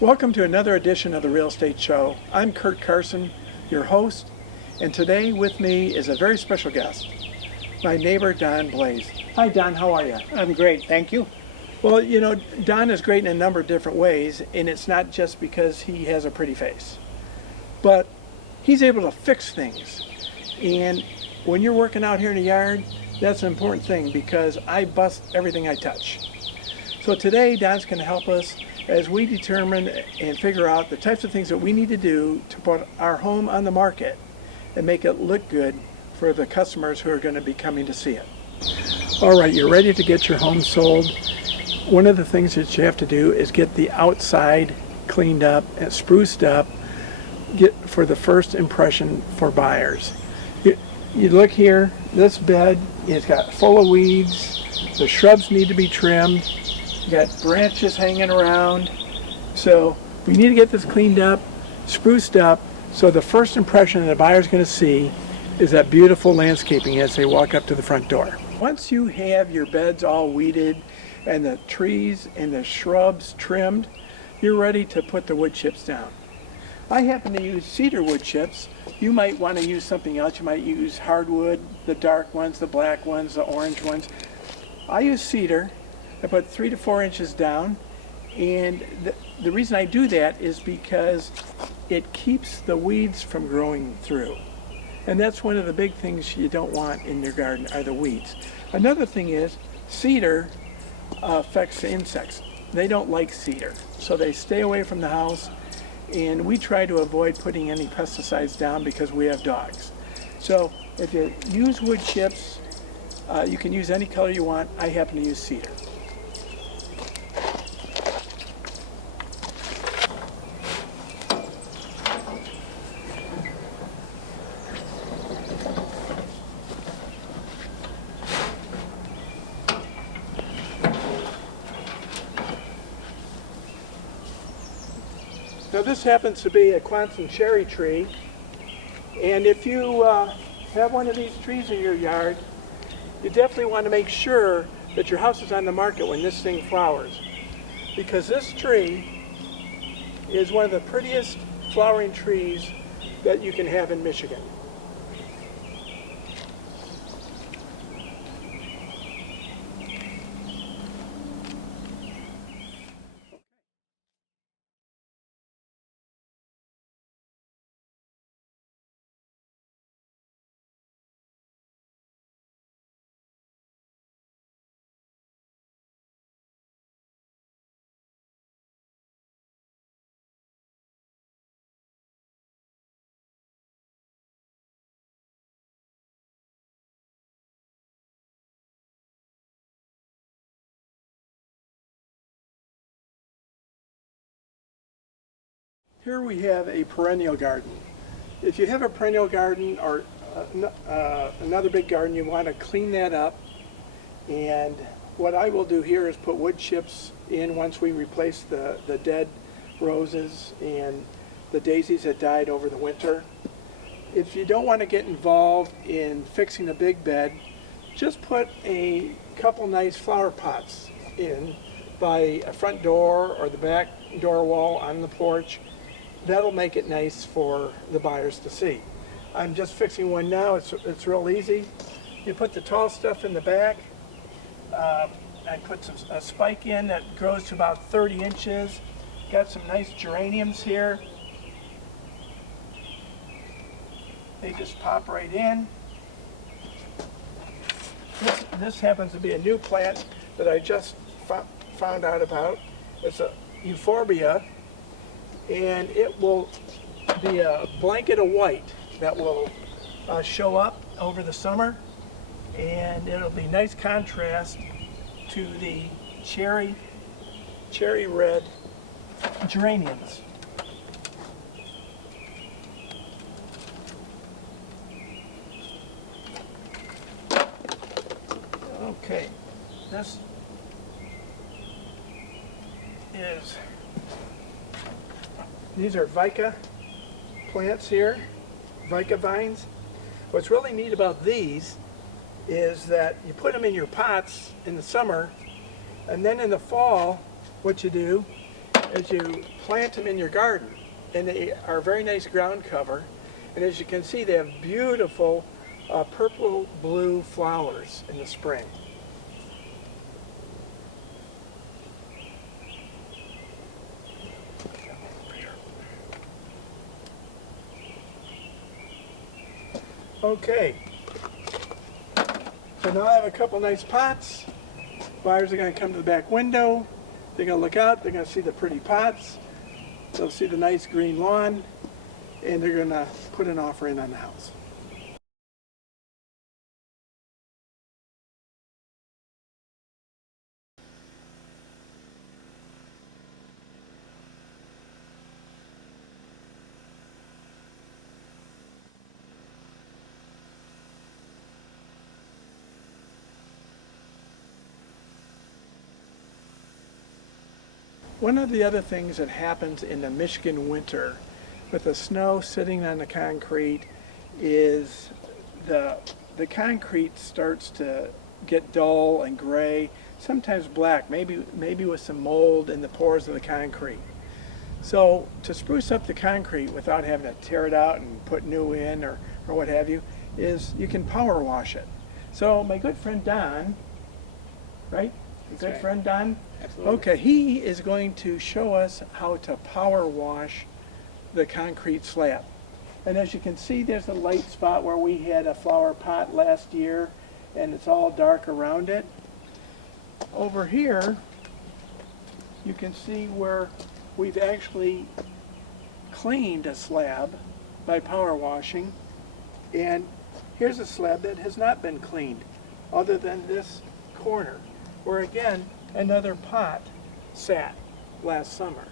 Welcome to another edition of the Real Estate Show. I'm Kurt Carson, your host, and today with me is a very special guest, my neighbor Don Blaze. Hi Don, how are you? I'm great, thank you. Well, you know, Don is great in a number of different ways, and it's not just because he has a pretty face, but he's able to fix things. And when you're working out here in the yard, that's an important thing because I bust everything I touch. So today, Don's going to help us as we determine and figure out the types of things that we need to do to put our home on the market and make it look good for the customers who are going to be coming to see it. All right, you're ready to get your home sold. One of the things that you have to do is get the outside cleaned up and spruced up for the first impression for buyers. You look here, this bed is got full of weeds. The shrubs need to be trimmed. You got branches hanging around. So we need to get this cleaned up, spruced up, so the first impression that the buyer's going to see is that beautiful landscaping as they walk up to the front door. Once you have your beds all weeded and the trees and the shrubs trimmed, you're ready to put the wood chips down. I happen to use cedar wood chips. You might want to use something else. You might use hardwood, the dark ones, the black ones, the orange ones. I use cedar. I put 3 to 4 inches down, and the reason I do that is because it keeps the weeds from growing through. And that's one of the big things you don't want in your garden are the weeds. Another thing is cedar affects the insects. They don't like cedar, so they stay away from the house, and we try to avoid putting any pesticides down because we have dogs. So if you use wood chips, you can use any color you want. I happen to use cedar. Now this happens to be a Quonset cherry tree, and if you have one of these trees in your yard, you definitely want to make sure that your house is on the market when this thing flowers, because this tree is one of the prettiest flowering trees that you can have in Michigan. Here we have a perennial garden. If you have a perennial garden or another big garden, you want to clean that up. And what I will do here is put wood chips in once we replace the dead roses and the daisies that died over the winter. If you don't want to get involved in fixing a big bed, just put a couple nice flower pots in by a front door or the back door wall on the porch. That'll make it nice for the buyers to see. I'm just fixing one now. It's real easy. You put the tall stuff in the back. I put a spike in that grows to about 30 inches. Got some nice geraniums here. They just pop right in. This happens to be a new plant that I just found out about. It's a euphorbia, and it will be a blanket of white that will show up over the summer, and it'll be nice contrast to the cherry red geraniums. Okay, this is, these are Vica plants here, Vica vines. What's really neat about these is that you put them in your pots in the summer, and then in the fall, what you do is you plant them in your garden, and they are a very nice ground cover. And as you can see, they have beautiful purple blue flowers in the spring. Okay, so now I have a couple nice pots. Buyers are going to come to the back window. They're going to look out. They're going to see the pretty pots. They'll see the nice green lawn, and they're going to put an offer in on the house. One of the other things that happens in the Michigan winter with the snow sitting on the concrete is the concrete starts to get dull and gray, sometimes black, maybe with some mold in the pores of the concrete. So to spruce up the concrete without having to tear it out and put new in or what have you, is you can power wash it. So my good friend Don, right? Good friend Don? Absolutely. Okay, he is going to show us how to power wash the concrete slab. And as you can see, there's a light spot where we had a flower pot last year, and it's all dark around it. Over here, you can see where we've actually cleaned a slab by power washing. And here's a slab that has not been cleaned, other than this corner, where again, another pot sat last summer.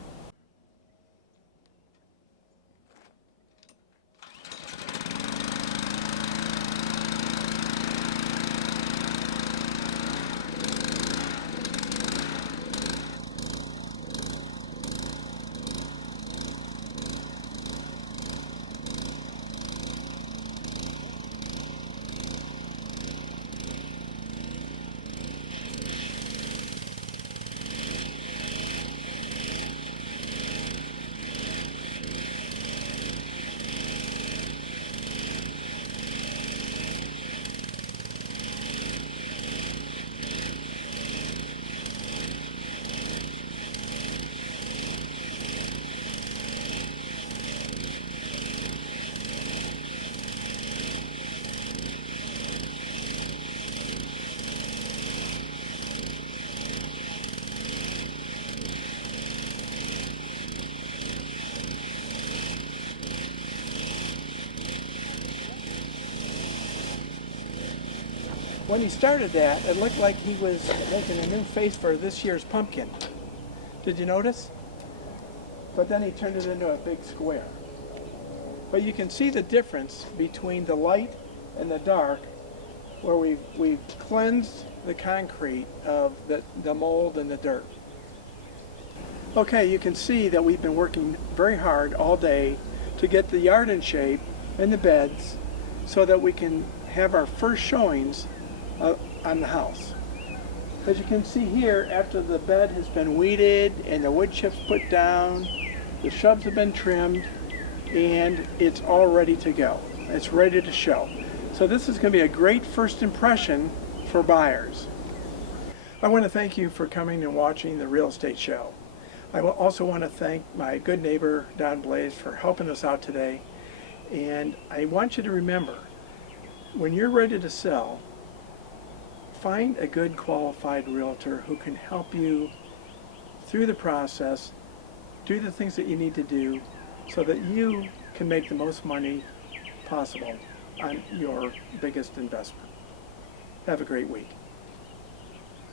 When he started that, it looked like he was making a new face for this year's pumpkin. Did you notice? But then he turned it into a big square. But you can see the difference between the light and the dark, where we've cleansed the concrete of the mold and the dirt. Okay, you can see that we've been working very hard all day to get the yard in shape and the beds so that we can have our first showings on the house. As you can see here, after the bed has been weeded and the wood chips put down, the shrubs have been trimmed, and it's all ready to go. It's ready to show. So this is going to be a great first impression for buyers. I want to thank you for coming and watching the Real Estate Show. I also want to thank my good neighbor Don Blaze for helping us out today. And I want you to remember, when you're ready to sell, find a good qualified realtor who can help you through the process, do the things that you need to do so that you can make the most money possible on your biggest investment. Have a great week.